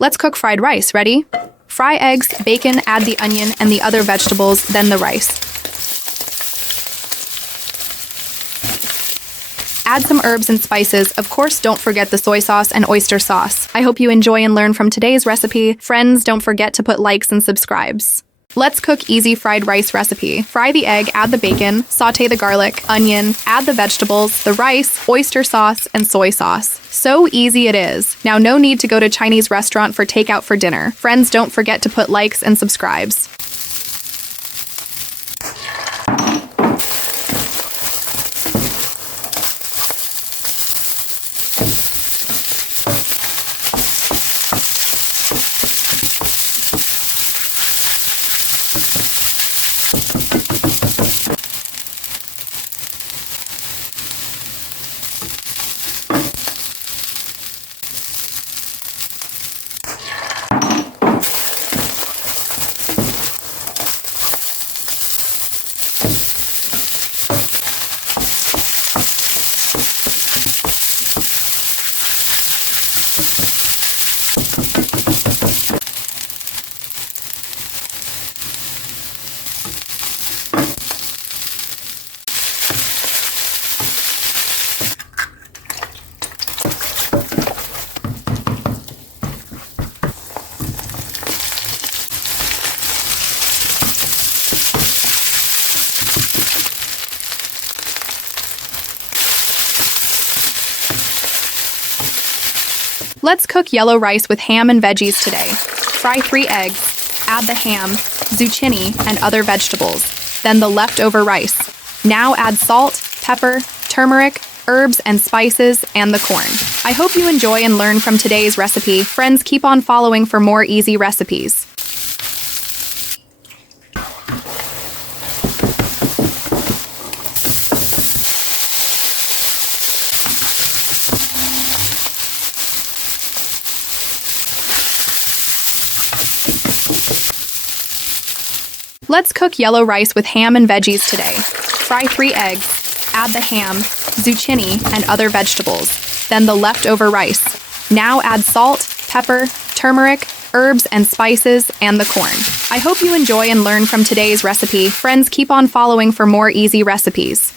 Let's cook fried rice. Ready? Fry eggs, bacon, add the onion and the other vegetables, then the rice. Add some herbs and spices. Of course, don't forget the soy sauce and oyster sauce. I hope you enjoy and learn from today's recipe. Friends, don't forget to put likes and subscribes. Let's cook easy fried rice recipe. Fry the egg, add the bacon, saute the garlic, onion, add the vegetables, the rice, oyster sauce, and soy sauce. So easy it is. Now no need to go to Chinese restaurant for takeout for dinner. Friends, don't forget to put likes and subscribes. Let's cook yellow rice with ham and veggies today. Fry 3 eggs, add the ham, zucchini, and other vegetables, then the leftover rice. Now add salt, pepper, turmeric, herbs and spices, and the corn. I hope you enjoy and learn from today's recipe. Friends, keep on following for more easy recipes. Let's cook yellow rice with ham and veggies today. Fry 3 eggs, add the ham, zucchini, and other vegetables, then the leftover rice. Now add salt, pepper, turmeric, herbs and spices, and the corn. I hope you enjoy and learn from today's recipe. Friends, keep on following for more easy recipes.